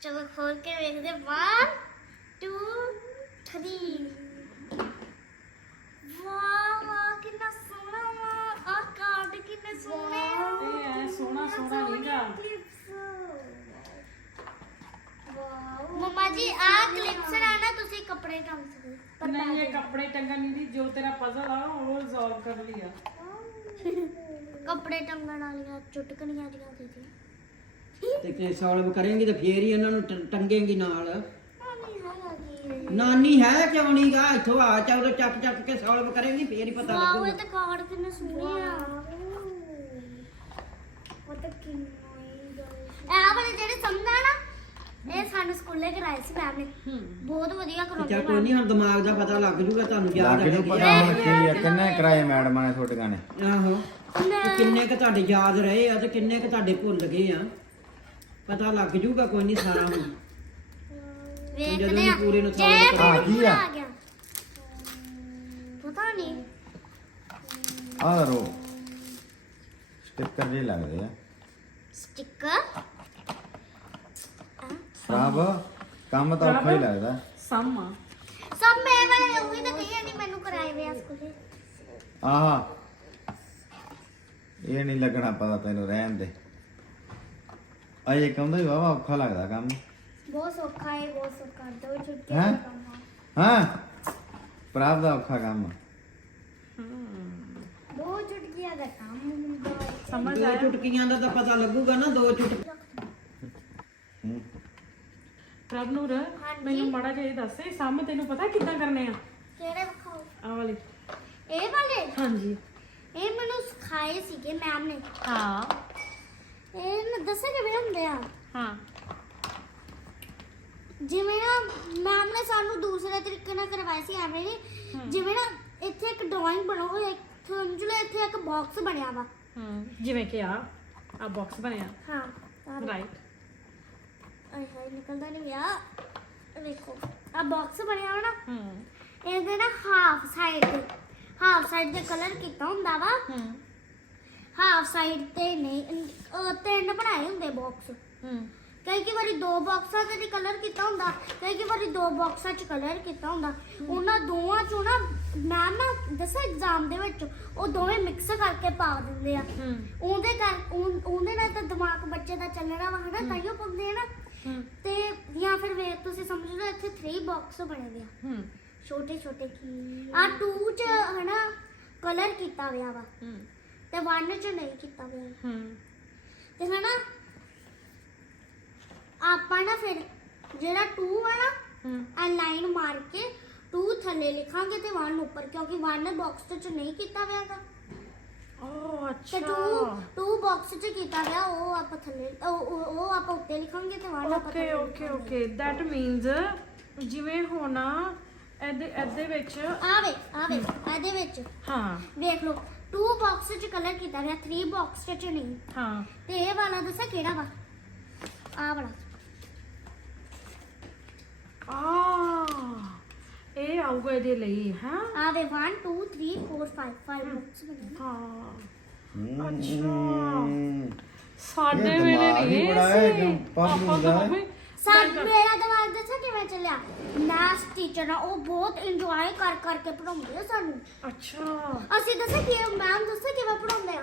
ਚਲੋ ਖੋਲ ਕੇ ਵੇਖਦੇ 1 2 3 ਵਾਹ ਵਾਹ ਕਿੰਨਾ ਸੋਹਣਾ ਵਾ ਆ ਕਾਰਡ ਕਿੰਨੇ ਸੋਹਣੇ ਆ ਇਹ ਐ ਸੋਹਣਾ ਸੋਹਣਾ ਨਹੀਂਗਾ ਮਮਾ ਜੀ ਆ ਕਲਿਪਸ ਨਾਲ ਨਾ ਤੁਸੀਂ ਕੱਪੜੇ ਟੰਗ ਸਕਦੇ ਹੋ। ਨਹੀਂ ਇਹ ਕੱਪੜੇ ਟੰਗਣ ਨਹੀਂ ਦੀ ਜੋ ਤੇਰਾ ਪਜ਼ਲ ਆ ਉਹ ਰਿਜ਼ੋਲਵ ਕਰ ਲਿਆ ਕੱਪੜੇ ਟੰਗਣ ਵਾਲੀਆਂ ਚੁਟਕਣੀਆਂ ਦੀਆਂ ਦੇ ਦੇ ਤੇ ਕਿ ਸੋਲਵ ਕਰੇਂਗੀ ਤੇ ਫੇਰ ਹੀ ਇਹਨਾਂ ਨੂੰ ਟ- ਟੰਗੇਂਗੀ ਨਾਲ। ਨਾਨੀ ਹੈ ਕਿਉਂ ਨਹੀਂ ਗਾ? ਇੱਥੋਂ ਆ ਚਾਉ ਚੱਕ ਚੱਕ ਕੇ ਸੋਲਵ ਕਰੇਂਗੀ ਫੇਰ ਹੀ ਪਤਾ ਵਾਓ ਲੱਗੂਗਾ। ਇਹ ਤਾਂ ਕਾਰਡ ਕਿੰਨੇ ਸੋਹਣੇ ਆ। ਉਹ ਤਾਂ ਕਿੰਨਾ ਹੀ ਇਹ ਵਾਲੇ ਜਿਹੜੇ ਸਮਝਾ ਨਾ ਇਹ ਸਾਨੂੰ ਸਕੂਲੇ ਕਰਾਏ ਸੀ ਮੈਮ ਨੇ। ਬਹੁਤ ਵਧੀਆ ਕਰਾਉਂਦੇ ਚੱਲ ਕੋਈ ਨਹੀਂ ਹੁਣ ਦਿਮਾਗ ਦਾ ਪਤਾ ਲੱਗ ਜੂਗਾ ਤੁਹਾਨੂੰ ਯਾਦ ਲੱਗ ਜੂ ਹੈਗੀ ਪਤਾ ਆ। ਹੁਣ ਕੀ ਆ ਕਿੰਨੇ ਕਰਾਏ ਮੈਡਮਾਂ ਨੇ ਤੁਹਾਡੀਆਂ ਨੇ। ਆਹੋ। ਤੇ ਕਿੰਨੇ ਕ ਤੁਹਾਡੇ ਯਾਦ ਰਹੇ ਆ ਤੇ ਕਿੰਨੇ ਕ ਤੁਹਾਡੇ ਭੁੱਲ ਗਏ ਆ। ਪਤਾ ਲੱਗ ਜੂਗਾ ਕੋਈ ਨਹੀਂ ਸਾਰਾ ਹੁਣ। ਵੇਖਦੇ ਆ। ਪੂਰੇ ਨੂੰ ਜੇ ਕੀ ਪੂਰਾ ਆ? ਆ ਗਿਆ। ਪਤਾ ਨਹੀਂ ਆਹ ਰੋ। ਸਟicker ਜੇ ਲੱਗਦੇ ਆ। ਸਟicker? ਪ੍ਰਭ ਕੰਮ ਤਾਂ ਔਖਾ ਹੀ ਲੱਗਦਾ। ਸਮ ਆ। ਸਭ ਮੈਂ ਵਾਲੇ ਉਹੀ ਤਾਂ ਕਹੀ ਨਹੀਂ ਮੈਨੂੰ ਕਰਾਏ ਵੇ ਆ ਸਕੂਲੇ। ਆਹ। ਇਹ ਨਹੀਂ ਲੱਗਣਾ ਪਤਾ ਤੈਨੂੰ ਰਹਿਣ ਦੇ। ਅਜੇ ਕਹਿੰਦਾ ਹੀ ਵਾਵਾ ਔਖਾ ਲੱਗਦਾ ਕੰਮ ਬਹੁਤ ਸੌਖਾ ਹੈ ਬਹੁਤ ਸੌਖਾ ਦੋ ਛੁੱਟੀਆਂ ਹੈਂ? ਦਾ ਕੰਮ ਆ। ਹਾਂ ਪ੍ਰਭ ਦਾ ਔਖਾ ਕੰਮ ਦੋ ਛੁੱਟੀਆਂ ਦਾ ਕੰਮ ਹੁੰਦਾ ਹੈ। ਸਮਝ ਦੋ ਆਇਆ ਚੁਟਕੀਆਂ ਦਾ ਤਾਂ ਪਤਾ ਲੱਗੂਗਾ ਨਾ ਦੋ ਚੁਟਕੀ ਹੂੰ। ਪ੍ਰਭ ਨੂਰ ਮੈਨੂੰ ਮਾੜਾ ਜਿਹਾ ਇਹ ਦੱਸ ਇਹ ਸਮ ਤੈਨੂੰ ਪਤਾ ਕਿੱਦਾਂ ਕਰਨੇ ਆ? ਕਿਹੜੇ ਵਿਖਾਓ? ਆ ਵਾਲੇ। ਇਹ ਵਾਲੇ? ਹਾਂਜੀ। ਇਹ ਮੈਨੂੰ ਸਿਖਾਏ ਸੀਗੇ ਮੈਮ ਨੇ। ਹਾਂ। ਇਹ ਮੈਂ ਦੱਸਿਆ ਕਿਵੇਂ ਹੁੰਦੇ ਆ। ਹਾਂ। ਜਿਵੇਂ ਨਾ ਮੈਮ ਨੇ ਸਾਨੂੰ ਦੂਸਰੇ ਤਰੀਕੇ ਨਾਲ ਕਰਵਾਇਆ ਸੀ ਐਵੇਂ ਨਹੀਂ ਜਿਵੇਂ ਨਾ ਇੱਥੇ ਇੱਕ ਡਰਾਇੰਗ ਬਣਾ ਹੋਇਆ ਸਮਝ ਇੱਥੇ ਇੱਕ ਬਾਕਸ ਬਣਿਆ ਵਾ। ਹਮ ਜਿਵੇਂ ਕਿ ਆ ਆ ਬਾਕਸ ਬਣਿਆ। ਹਾਂ ਰਾਈਟ ਆਏ ਹਾਏ ਨਿਕਲਦਾ ਨਹੀਂ ਆਹ ਵੇਖੋ ਆ ਬਾਕਸ ਬਣਿਆ ਨਾ। ਹਮ ਇਹਦੇ ਨਾ ਹਾਫ ਸਾਈਡ ਹਾਫ ਸਾਈਡ ਤੇ ਕਲਰ ਕੀਤਾ ਹੁੰਦਾ ਵਾ। ਹਮ ਹਾਫ ਸਾਈਡ ਤੇ ਨਹੀਂ ਅਹ ਤਿੰਨ ਬਣਾਏ ਹੁੰਦੇ ਬਾਕਸ ਹਮ ਕਈ ਕਈ ਵਾਰੀ ਦੋ ਬਾਕਸਾਂ ਤੇ ਕਲਰ ਕੀਤਾ ਹੁੰਦਾ ਕਈ ਕਈ ਵਾਰੀ ਦੋ ਬਾਕਸਾਂ 'ਚ ਕਲਰ ਕੀਤਾ ਹੁੰਦਾ। ਉਹਨਾਂ ਦੋਵਾਂ 'ਚੋਂ ਨਾ ਮੈਮ ਨਾ ਦੱਸਾਂ ਐਗਜ਼ਾਮ ਦੇ ਵਿੱਚ ਉਹ ਦੋਵੇਂ ਮਿਕਸ ਕਰਕੇ ਪਾ ਦਿੰਦੇ ਆ। ਉਹਦੇ ਕਰ ਉਹ- ਉਹਦੇ ਨਾਲ ਤਾਂ ਦਿਮਾਗ ਬੱਚੇ ਦਾ ਚੱਲਣਾ ਵਾ ਹਨਾ ਤਾਈਓ ਪਾਉਂਦੇ ਆ ਨਾ। ਤੇ ਜਾਂ ਫਿਰ ਵੇ ਤੁਸੀਂ ਸਮਝ ਲਓ ਇੱਥੇ 3 ਬਾਕਸ ਬਣੇ ਹੋਏ ਆ। ਛੋਟੇ ਛੋਟੇ ਕੀ ਆ। 2 'ਚ ਹਨਾ ਕਲਰ ਕੀਤਾ ਹੋਇਆ ਵਾ। ਤੇ 1 'ਚ ਨਹੀਂ ਕੀਤਾ ਹੋਇਆ ਹਮ ਤੇ ਹਨਾ ਆਪਾਂ ਨਾ ਫਿਰ ਜਿਹੜਾ 2 ਆ ਨਾ ਹਮ ਆ ਲਾਈਨ ਮਾਰ ਕੇ 2 ਥੱਲੇ ਲਿਖਾਂਗੇ ਤੇ 1 ਉੱਪਰ ਕਿਉਂਕਿ 1 ਬਾਕਸ ਚ ਨਹੀਂ ਕੀਤਾ ਹੋਇਆਗਾ ਓ ਤੇ 2 ਅੱਛਾ 2 ਬਾਕਸ ਚ ਕੀਤਾ ਗਿਆ ਉਹ ਆਪਾਂ ਥੱਲੇ ਉਹ ਉਹ- ਉਹ ਆਪਾਂ ਉੱਤੇ ਲਿਖਾਂਗੇ ਤੇ 1 ਆਪਾਂ ਓਕੇ ਥੱਲੇ ਓਕੇ ਓਕੇ ਦੈਟ ਮੀਨਸ ਜਿਵੇਂ ਹੋਣਾ ਇਹਦੇ ਇਹਦੇ ਵਿੱਚ ਆਵੇ ਆਵੇ ਇਹਦੇ ਵਿੱਚ ਹਾਂ। ਵੇਖ ਲਓ 2 ਬਾਕਸ ਚ ਕਲਰ ਕੀਤਾ ਗਿਆ 3 ਬਾਕਸ ਚ ਨਹੀਂ। ਹਾਂ। ਤੇ ਇਹ ਵਾਲਾ ਦੱਸਾਂ ਕਿਹੜਾ ਵਾ? ਆ ਵਾਲਾ। ਆ ਇਹ ਆਊਗਾ ਇਹਦੇ ਲਈ ਹਾਂ? ਆਵੇ 1 2 3 4 5 5 ਬਾਕਸ ਬਣੇ ਹਾਂ। ਹੂੰ। ਸਾਡੇ ਇਹ ਵੇਲੇ ਨਹੀਂ ਬੜਾ ਹੈ, ਸੀ। ਪੜ੍ਹ ਆਪਾਂ ਹੁੰਦਾ ਹੈ। ਸਾਡ ਮੇਰਾ ਦਿਮਾਗ ਦੱਸਾਂ ਕਿਵੇਂ ਚੱਲਿਆ? ਮੈਥ ਟੀਚਰ ਆ ਉਹ ਬਹੁਤ ਇੰਜੋਏ ਕਰ ਕਰਕੇ ਪੜਾਉਂਦੇ ਆ ਸਾਨੂੰ। ਅੱਛਾ। ਅਸੀਂ ਦੱਸਾਂ ਕਿ ਮੈਮ ਦੱਸਾਂ ਕਿਵੇਂ ਪੜਾਉਂਦੇ ਆ?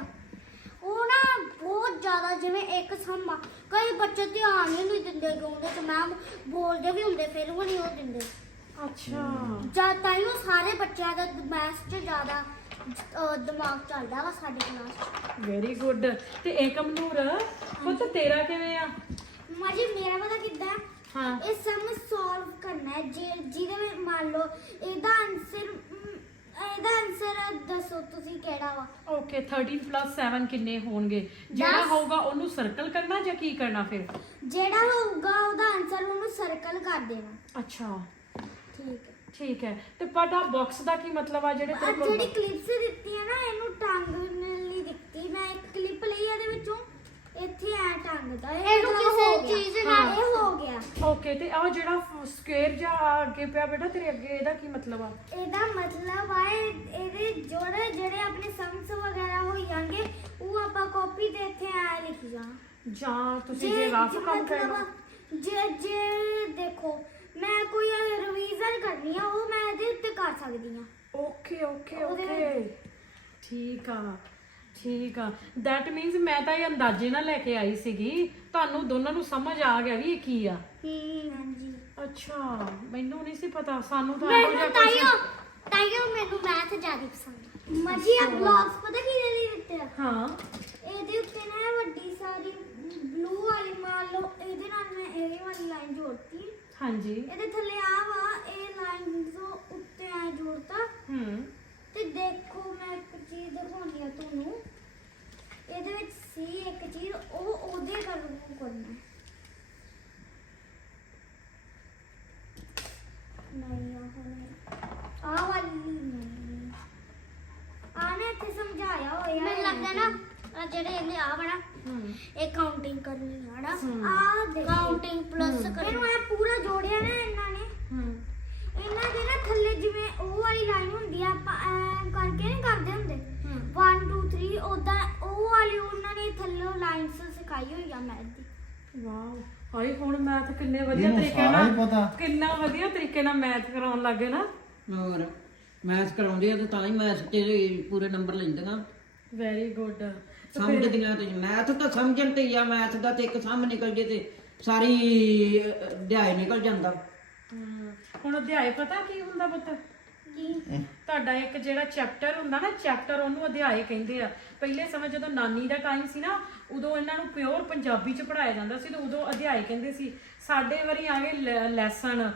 ਉਹ ਨਾ ਬਹੁਤ ਜ਼ਿਆਦਾ ਜਿਵੇਂ ਇੱਕ ਸਮ ਆ ਕਈ ਬੱਚੇ ਧਿਆਨ ਹੀ ਨਹੀਂ ਦਿੰਦੇ ਗੇ ਉਹਦੇ ਚ ਮੈਮ ਬੋਲਦੇ ਵੀ ਹੁੰਦੇ ਫਿਰ ਵੀ ਨਹੀਂ ਉਹ ਦਿੰਦੇ। ਅੱਛਾ। ਜਾਂ ਤਾਂ ਹੀ ਉਹ ਸਾਰੇ ਬੱਚਿਆਂ ਦਾ ਮੈਥ 'ਚ ਜ਼ਿਆਦਾ ਅਹ, ਦਿਮਾਗ ਚੱਲਦਾ ਵਾ ਸਾਡੀ ਕਲਾਸ 'ਚ। ਵੈਰੀ ਗੁੱਡ ਤੇ ਏਕਮ ਨੂਰ ਪੁੱਤ ਤੇਰਾ ਕਿਵੇਂ ਆ? ਮਾਜੀ ਮੇਰਾ ਪਤਾ ਕਿੱਦਾਂ? ਹੈ? ਇਹ ਸਮ ਸੋਲਵ ਕਰਨਾ ਹੈ ਜੇ ਜਿਹਦੇ ਵਿੱਚ ਮੰਨ ਲਓ ਇਹਦਾ ਆਨਸਰ ਇਹਦਾ ਆਨਸਰ ਦੱਸੋ ਤੁਸੀਂ ਕਿਹੜਾ ਵਾ? ਓਕੇ 13 7 ਕਿੰਨੇ ਹੋਣਗੇ? ਜਿਹੜਾ ਦਸ। ਹੋਊਗਾ ਉਹਨੂੰ ਸਰਕਲ ਕਰਨਾ ਜਾਂ ਕੀ ਕਰਨਾ ਫਿਰ? ਜਿਹੜਾ ਹੋਊਗਾ ਉਹਦਾ ਆਨਸਰ ਉਹਨੂੰ ਸਰਕਲ ਕਰ ਦੇਣਾ। ਅੱਛਾ। ਠੀਕ ਹੈ। ਠੀਕ ਹੈ। ਤੇ ਪਟਾ ਬਾਕਸ ਦਾ ਕੀ ਮਤਲਬ ਆ ਜਿਹੜੇ ਆਹ ਤੇਰੇ ਕੋਲ ਜਿਹੜੀ ਕਲਿੱਪਸ ਦਿੱਤੀ ਹੈ ਨਾ ਇਹਨੂੰ ਟੰਗਣ ਲਈ ਦਿੱਤੀ। ਮੈਂ ਇੱਕ ਕਲਿੱਪ ਲਈ ਇਹਦੇ ਵਿੱਚੋਂ। ਇੱਥੇ ਐ ਟੰਗਦਾ ਇਹਨੂੰ ਕਿਸੇ ਚੀਜ਼ ਨਾਲ ਇਹ ਹੋ ਗਿਆ। ਓਕੇ ਤੇ ਆ ਜਿਹੜਾ ਸਕੁਅਰ ਜਾਂ ਅੱਗੇ ਪਿਆ ਬੇਟਾ ਤੇਰੇ ਅੱਗੇ ਇਹਦਾ ਕੀ ਮਤਲਬ ਆ? ਇਹਦਾ ਮਤਲਬ ਆ ਇਹ- ਇਹਦੇ ਜੋੜੇ ਜਿਹੜੇ ਆਪਣੇ ਸਮਸ ਵਗੈਰਾ ਹੋ ਜਾਣਗੇ ਉਹ ਆਪਾਂ ਕਾਪੀ ਤੇ ਇੱਥੇ ਐ ਲਿਖ ਜਾ। ਜਾਂ ਤੁਸੀਂ ਜੇ ਰਫ ਕੰਮ ਮਤਲਬ ਆ- ਜੇ ਜੇ ਦੇਖੋ ਮੈਂ ਕੋਈ ਰਿਵੀਜ਼ਨ ਕਰਨੀ ਆ ਉਹ ਮੈਂ ਇਹਦੇ ਉੱਤੇ ਕਰ ਸਕਦੀ ਆ। ਓਕੇ ਓਕੇ ਉਹਦੇ ਓਕੇ। ਠੀਕ ਆ। ਠੀਕ ਆ। ਦੈਟ ਮੀਨਸ ਮੈਂ ਤਾਂ ਇਹ ਅੰਦਾਜ਼ੇ ਨਾਲ ਲੈ ਕੇ ਆਈ ਸੀਗੀ। ਤੁਹਾਨੂੰ ਦੋਨਾਂ ਨੂੰ ਸਮਝ ਆ ਗਿਆ ਵੀ ਇਹ ਕੀ ਆ। ਹਾਂਜੀ। ਅੱਛਾ ਮੈਨੂੰ ਨਹੀਂ ਸੀ ਪਤਾ। ਸਾਨੂੰ ਤਾਂ ਇਹੋ ਜਿਹਾ ਮੈਨੂੰ ਕੁਛ- ਤਾਈਓ ਤਾਈਓ ਮੈਨੂੰ ਮੈਥ ਜ਼ਿਆਦਾ ਪਸੰਦ ਆ। ਮਜੀ ਆ ਬਲੌਗਸ ਪਤਾ ਕੀ ਦੇ ਦਿੱਤੇ ਆ ਹਾਂ। ਇਹਦੇ ਉੱਤੇ ਨਾ ਵੱਡੀ ਸਾਰੀ ਬਲੂ ਵਾਲੀ ਮੰਨ ਲਓ ਇਹਦੇ ਨਾਲ ਮੈਂ ਇਹ ਵਾਲੀ ਲਾਈਨ ਜੋੜਤੀ। ਹਾਂਜੀ। ਇਹਦੇ ਥੱਲੇ ਆ ਵਾ ਇਹ ਲਾਈਨ ਤੋਂ ਉੱਤੇ ਐ ਜੋੜਤਾ। ਹੂੰ ਤੇ ਦੇਖੋ ਮੈਂ ਇੱਕ ਚੀਜ਼ ਦਿਖਾਉਣੀ ਆ ਤੁਹਾਨੂੰ ਇਹਦੇ ਵਿੱਚ ਸੀ ਇੱਕ ਚੀਜ਼ ਉਹ ਉਹਦੇ ਕਰੂ ਕਰਨਾ। ਨਹੀਂ ਉਹ ਨਹੀਂ। ਆ ਵਾਲੀ ਨਹੀਂ। ਆ ਨੇ ਇੱਥੇ ਸਮਝਾਇਆ ਹੋਇਆ ਮੈਨੂੰ ਲੱਗਦਾ ਨਾ ਆਹ ਜਿਹੜੇ ਇਹਨੇ ਆ ਬਣਾ ਹੂੰ। ਇਹ ਕਾਊਂਟਿੰਗ ਕਰਨੀ ਆ ਨਾ ਹਮ। ਆ ਦੇ ਕਾਊਂਟਿੰਗ ਪਲੱਸ ਕਰਨੀ ਇਹਨੂੰ ਐ ਪੂਰਾ ਜੋੜਿਆ ਨਾ ਇਹਨਾਂ ਨੇ। ਹੂੰ। ਇਹਨਾਂ ਦੇ ਨਾ ਥੱਲੇ ਜਿਵੇਂ ਉਹ ਵਾਲੀ ਲਾਈਨ ਹੁੰਦੀ ਆ ਆਪਾਂ ਐ ਕਰਕੇ ਨਹੀਂ ਕਰਦੇ ਹੁੰਦੇ। ਹੂੰ। 1 2 3 ਉਦਾਂ ਉਹ ਵਾਲੀ ਉਹਨਾਂ ਨੇ ਥੱਲੇ ਲਾਈਨਸ ਸਿਖਾਈ ਹੋਈ ਆ ਮੈਥ ਦੀ। ਵਾਓ। ਹਾਏ ਹੁਣ ਮੈਥ ਕਿੰਨੇ ਵਧੀਆ ਇਹਨੂੰ ਤਰੀਕੇ ਸਾਰਾ ਹੀ ਨਾਲ ਪਤਾ। ਕਿੰਨਾ ਵਧੀਆ ਤਰੀਕੇ ਨਾਲ ਮੈਥ ਕਰਾਉਣ ਲੱਗੇ ਨਾ। ਹੋਰ ਮੈਥ ਕਰਾਉਂਦੇ ਆ ਤੇ ਤਾਂ ਹੀ ਮੈਥ ਤੇ ਪੂਰੇ ਨੰਬਰ ਲੈਂਦੀਆਂ। ਵੈਰੀ ਗੁੱਡ ਸਮਝਦੀਆਂ ਤੇ ਮੈਥ ਤਾਂ ਸਮਝਣ ਤੇ ਹੀ ਆ ਮੈਥ ਦਾ ਤੇ ਇੱਕ ਸਮ ਨਿਕਲ ਜੇ ਤੇ ਸਾਰੀ ਅਹ, ਦਿਹਾਈ ਨਿਕਲ ਜਾਂਦਾ। ਹੁਣ ਅਧਿਆਇ ਪਤਾ ਕੀ ਹੁੰਦਾ ਪੁੱਤ? ਤੁਹਾਡਾ ਇੱਕ ਜਿਹੜਾ ਚੈਪਟਰ ਹੁੰਦਾ ਨਾ ਚੈਪਟਰ ਉਹਨੂੰ ਅਧਿਆਏ ਕਹਿੰਦੇ ਆ। ਪਹਿਲੇ ਸਮੇਂ ਜਦੋਂ ਨਾਨੀ ਦਾ ਟਾਈਮ ਸੀ ਨਾ ਉਦੋਂ ਇਹਨਾਂ ਨੂੰ ਪਿਓਰ ਪੰਜਾਬੀ ਚ ਪੜਾਇਆ ਜਾਂਦਾ ਸੀ ਤੇ ਉਦੋਂ ਅਧਿਆਏ ਕਹਿੰਦੇ ਸੀ ਸਾਡੇ ਵਾਰੀ ਆ ਗਏ ਲੈਸਨ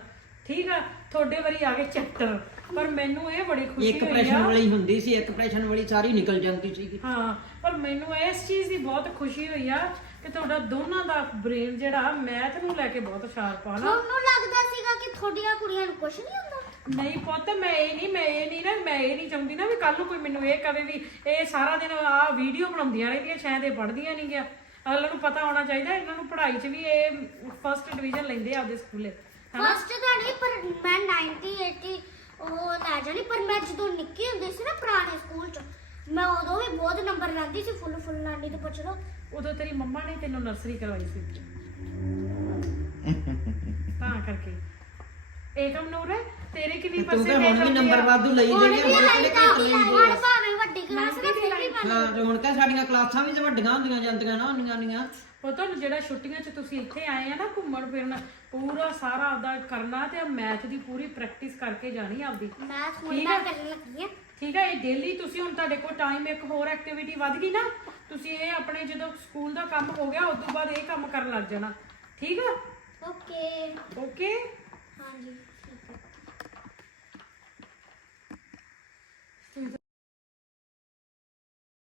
ਠੀਕ ਆ? ਤੁਹਾਡੇ ਵਾਰੀ ਆ ਗਏ ਚੈਪਟਰ ਪਰ ਮੈਨੂੰ ਇਹ ਬੜੀ ਖੁਸ਼ੀ ਇੱਕ ਹੋਈ ਪ੍ਰਸ਼ਨ ਆ। ਵਾਲੀ ਹੁੰਦੀ ਸੀ ਇੱਕ ਪ੍ਰਸ਼ਨ ਵਾਲੀ ਸਾਰੀ ਨਿਕਲ ਜਾਂਦੀ ਸੀ ਹਾਂ ਪਰ ਮੈਨੂੰ ਇਸ ਚੀਜ਼ ਦੀ ਬਹੁਤ ਖੁਸ਼ੀ ਹੋਈ ਆ ਕਿ ਤੁਹਾਡਾ ਦੋਨਾਂ ਦਾ ਬ੍ਰੇਨ ਜਿਹੜਾ ਮੈਥ ਨੂੰ ਲੈ ਕੇ ਬਹੁਤ ਸ਼ਾਰਪ ਆ ਨਾ। ਤੁਹਾਨੂੰ ਲੱਗਦਾ ਸੀਗਾ ਕਿ ਤੁਹਾਡੀਆਂ ਕੁੜੀਆਂ ਨੂੰ ਕੁਝ ਨਹੀਂ ਹੁੰਦਾ? ਨਹੀਂ ਪੁੱਤ ਮੈਂ ਇਹ ਨਹੀਂ ਮੈਂ ਇਹ ਨਹੀਂ ਨਾ ਮੈਂ ਇਹ ਨਹੀਂ ਚਾਹੁੰਦੀ ਨਾ ਵੀ ਕੱਲ ਨੂੰ ਕੋਈ ਮੈਨੂੰ ਇਹ ਕਵੇ ਵੀ ਇਹ ਸਾਰਾ ਦਿਨ ਆ ਵੀਡੀਓ ਬਣਾਉਂਦੀਆਂ ਰਹਿੰਦੀਆਂ ਸ਼ਾਇਦ ਇਹ ਪੜ੍ਹਦੀਆਂ ਨਹੀਂ ਗਿਆ। ਅਗਲੇ ਨੂੰ ਪਤਾ ਹੋਣਾ ਚਾਹੀਦਾ ਇਹਨਾਂ ਨੂੰ ਪੜ੍ਹਾਈ 'ਚ ਵੀ ਇਹ ਫਸਟ ਡਿਵੀਜ਼ਨ ਲੈਂਦੇ ਆ ਆਪਦੇ ਸਕੂਲੇ ਹਨਾ? ਫਸਟ ਤਾਂ ਨਹੀਂ ਪਰ ਮੈਂ 90 80 ਉਹ ਲੈ ਜਾਣੀ ਪਰ ਮੈਂ ਜਦੋਂ ਨਿੱਕੀ ਹੁੰਦੀ ਸੀ ਨਾ ਪੁਰਾਣੇ ਸਕੂਲ ਚ ਮੈਂ ਉਦੋਂ ਵੀ ਬਹੁਤ ਨੰਬਰ ਲੈਂਦੀ ਸੀ ਫੁੱਲ ਫੁੱਲ ਨਾਨੀ ਤੋਂ ਪੁੱਛ ਲਓ। ਉਦੋਂ ਤੇਰੀ ਮੰਮਾ ਨੇ ਤੈਨੂੰ ਨਰਸਰੀ ਕਰਵਾਈ ਸੀ। ਤਾਂ ਕਰਕੇ। ਏਕਮ ਨੂਰ ਤੇਰੇ ਕਿੰਨੀ ਤੂੰ ਪਰਸੈਂਟ ਕਹ ਹੁਣ ਵੀ ਨੰਬਰ ਵਾਧੂ ਲਈ ਹੁਣ ਹਾਲੇ ਕਿਹੜੇ ਤਾਂ ਘੱਟ ਲੈਂਦੇ ਹੁਣ ਭਾਵੇਂ ਵੱਡੀ ਕਲਾਸ ਨਾ ਫਿਰ ਵੀ ਹਾਂ ਤੇ ਹੁਣ ਕਹ ਸਾਡੀਆਂ ਕਲਾਸਾਂ ਵੀ ਤੇ ਵੱਡੀਆਂ ਹੁੰਦੀਆਂ ਜਾਂਦੀਆਂ ਨਾ ਹੁੰਦੀਆਂ ਨੀਆਂ ਉਹ ਤੁਹਾਨੂੰ ਜਿਹੜਾ ਛੁੱਟੀਆਂ 'ਚ ਤੁਸੀਂ ਇੱਥੇ ਆਏ ਆ ਨਾ ਘੁੰਮਣ ਫਿਰਨ ਪੂਰਾ ਸਾਰਾ ਆਪਦਾ ਕਰਨਾ ਤੇ ਮੈਥ ਦੀ ਪੂਰੀ ਪ੍ਰੈਕਟਿਸ ਕਰਕੇ ਜਾਣੀ ਆਪਦੀ। ਮੈਂ ਹੁਣ ਠੀਕ ਮੈਂ ਹੈ। ਕਰਨ ਲੱਗੀ ਆ। ਠੀਕ ਹੈ ਇਹ ਡੇਲੀ ਤੁਸੀਂ ਹੁਣ ਤੁਹਾਡੇ ਕੋਲ ਟਾਈਮ ਇੱਕ ਹੋਰ ਐਕਟੀਵਿਟੀ ਵੱਧ ਗਈ ਨਾ ਤੁਸੀਂ ਇਹ ਆਪਣੇ ਜਦੋਂ ਸਕੂਲ ਦਾ ਕੰਮ ਹੋ ਗਿਆ ਉਸ ਤੋਂ ਬਾਅਦ ਇਹ ਕੰਮ ਕਰਨ ਲੱਗ ਜਾਣਾ। ਠੀਕ ਆ? ਓਕੇ। ਓਕੇ? ਹਾਂਜੀ ਠੀਕ ਹੈ